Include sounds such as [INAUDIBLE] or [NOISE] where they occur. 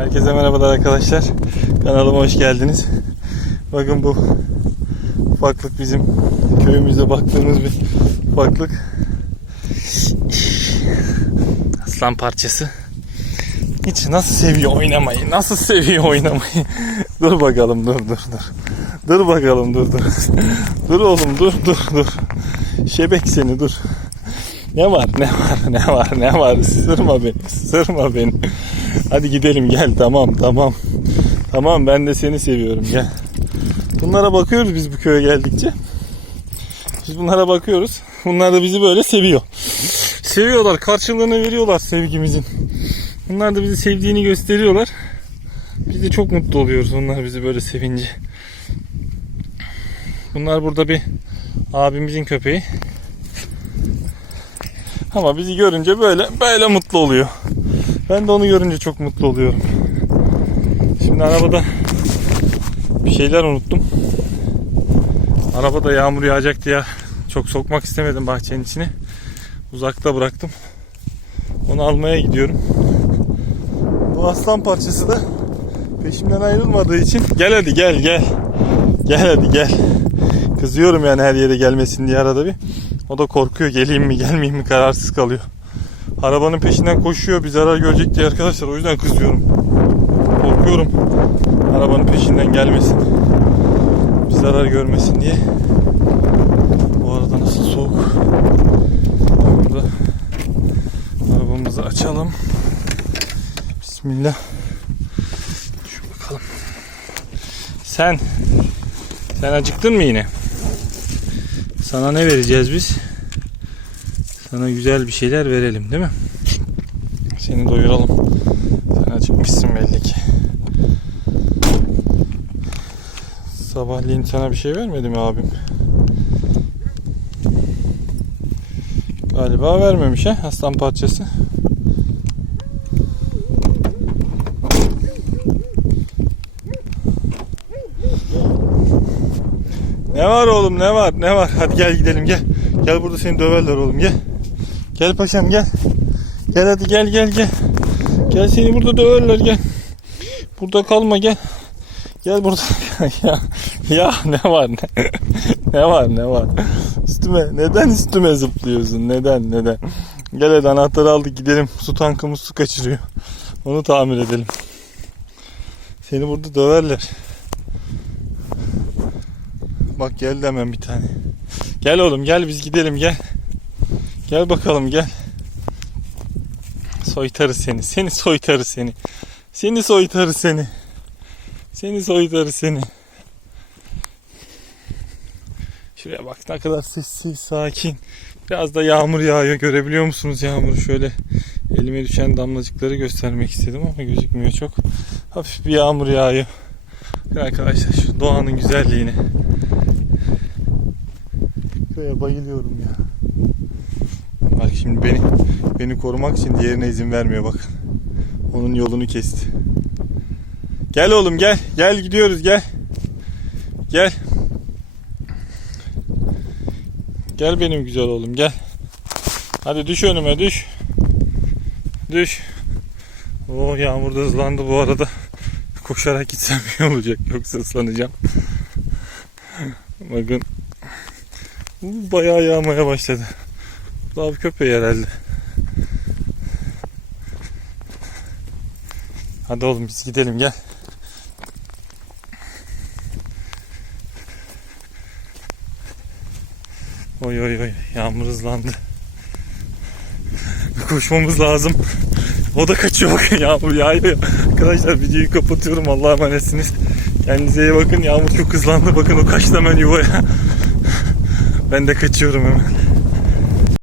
Herkese merhabalar arkadaşlar. Kanalıma hoş geldiniz. Bakın bu ufaklık bizim köyümüzde baktığımız bir ufaklık. Aslan parçası. Hiç nasıl seviyor oynamayı? Nasıl seviyor oynamayı? [LAUGHS] dur bakalım dur dur dur. Dur bakalım dur dur. dur oğlum dur dur dur. Şebek seni dur. Ne var ne var ne var ne var sırma beni sırma beni. Hadi gidelim gel tamam tamam. Tamam ben de seni seviyorum gel. Bunlara bakıyoruz biz bu köye geldikçe. Biz bunlara bakıyoruz. Bunlar da bizi böyle seviyor. Seviyorlar karşılığını veriyorlar sevgimizin. Bunlar da bizi sevdiğini gösteriyorlar. Biz de çok mutlu oluyoruz onlar bizi böyle sevince. Bunlar burada bir abimizin köpeği. Ama bizi görünce böyle böyle mutlu oluyor. Ben de onu görünce çok mutlu oluyorum. Şimdi arabada bir şeyler unuttum. Arabada yağmur yağacak diye çok sokmak istemedim bahçenin içine. Uzakta bıraktım. Onu almaya gidiyorum. Bu aslan parçası da peşimden ayrılmadığı için gel hadi gel gel. Gel hadi gel. Kızıyorum yani her yere gelmesin diye arada bir. O da korkuyor geleyim mi gelmeyeyim mi kararsız kalıyor. Arabanın peşinden koşuyor bir zarar görecek diye arkadaşlar o yüzden kızıyorum. Korkuyorum arabanın peşinden gelmesin. Bir zarar görmesin diye. Bu arada nasıl soğuk. Burada arabamızı açalım. Bismillah. Şu bakalım. Sen sen acıktın mı yine? Sana ne vereceğiz biz? Sana güzel bir şeyler verelim değil mi? Seni doyuralım. Sen acıkmışsın belli ki. Sabahleyin sana bir şey vermedi mi abim? Galiba vermemiş ha aslan parçası. Ne var oğlum ne var ne var hadi gel gidelim gel. Gel burada seni döverler oğlum gel. Gel paşam gel. Gel hadi gel gel gel. Gel seni burada döverler gel. Burada kalma gel. Gel burada. [LAUGHS] ya, ya ne var ne, [LAUGHS] ne var ne var. Üstüme neden üstüme zıplıyorsun neden neden. Gel hadi anahtarı aldık gidelim. Su tankımız su kaçırıyor. Onu tamir edelim. Seni burada döverler. Bak geldi hemen bir tane. Gel oğlum gel biz gidelim gel. Gel bakalım gel. Soytarı seni. Seni soytarı seni. Seni soytarı seni. Seni soytarı seni. Şuraya bak ne kadar sessiz, sakin. Biraz da yağmur yağıyor. Görebiliyor musunuz yağmuru? Şöyle elime düşen damlacıkları göstermek istedim ama gözükmüyor çok. Hafif bir yağmur yağıyor. Arkadaşlar şu doğanın güzelliğini. Köye bayılıyorum ya. Bak şimdi beni beni korumak için diğerine izin vermiyor bak. Onun yolunu kesti. Gel oğlum gel. Gel gidiyoruz gel. Gel. Gel benim güzel oğlum gel. Hadi düş önüme düş. Düş. O yağmur da hızlandı bu arada. Koşarak gitsem iyi olacak yoksa ıslanacağım. Bakın. Bayağı yağmaya başladı. Bu köpeği herhalde. Hadi oğlum biz gidelim gel. Oy oy oy yağmur hızlandı. Koşmamız lazım. O da kaçıyor bakın yağmur yağıyor. Arkadaşlar videoyu kapatıyorum Allah'a emanetsiniz. Kendinize iyi bakın. Yağmur çok hızlandı. Bakın o kaçtı hemen yuvaya. Ben de kaçıyorum hemen.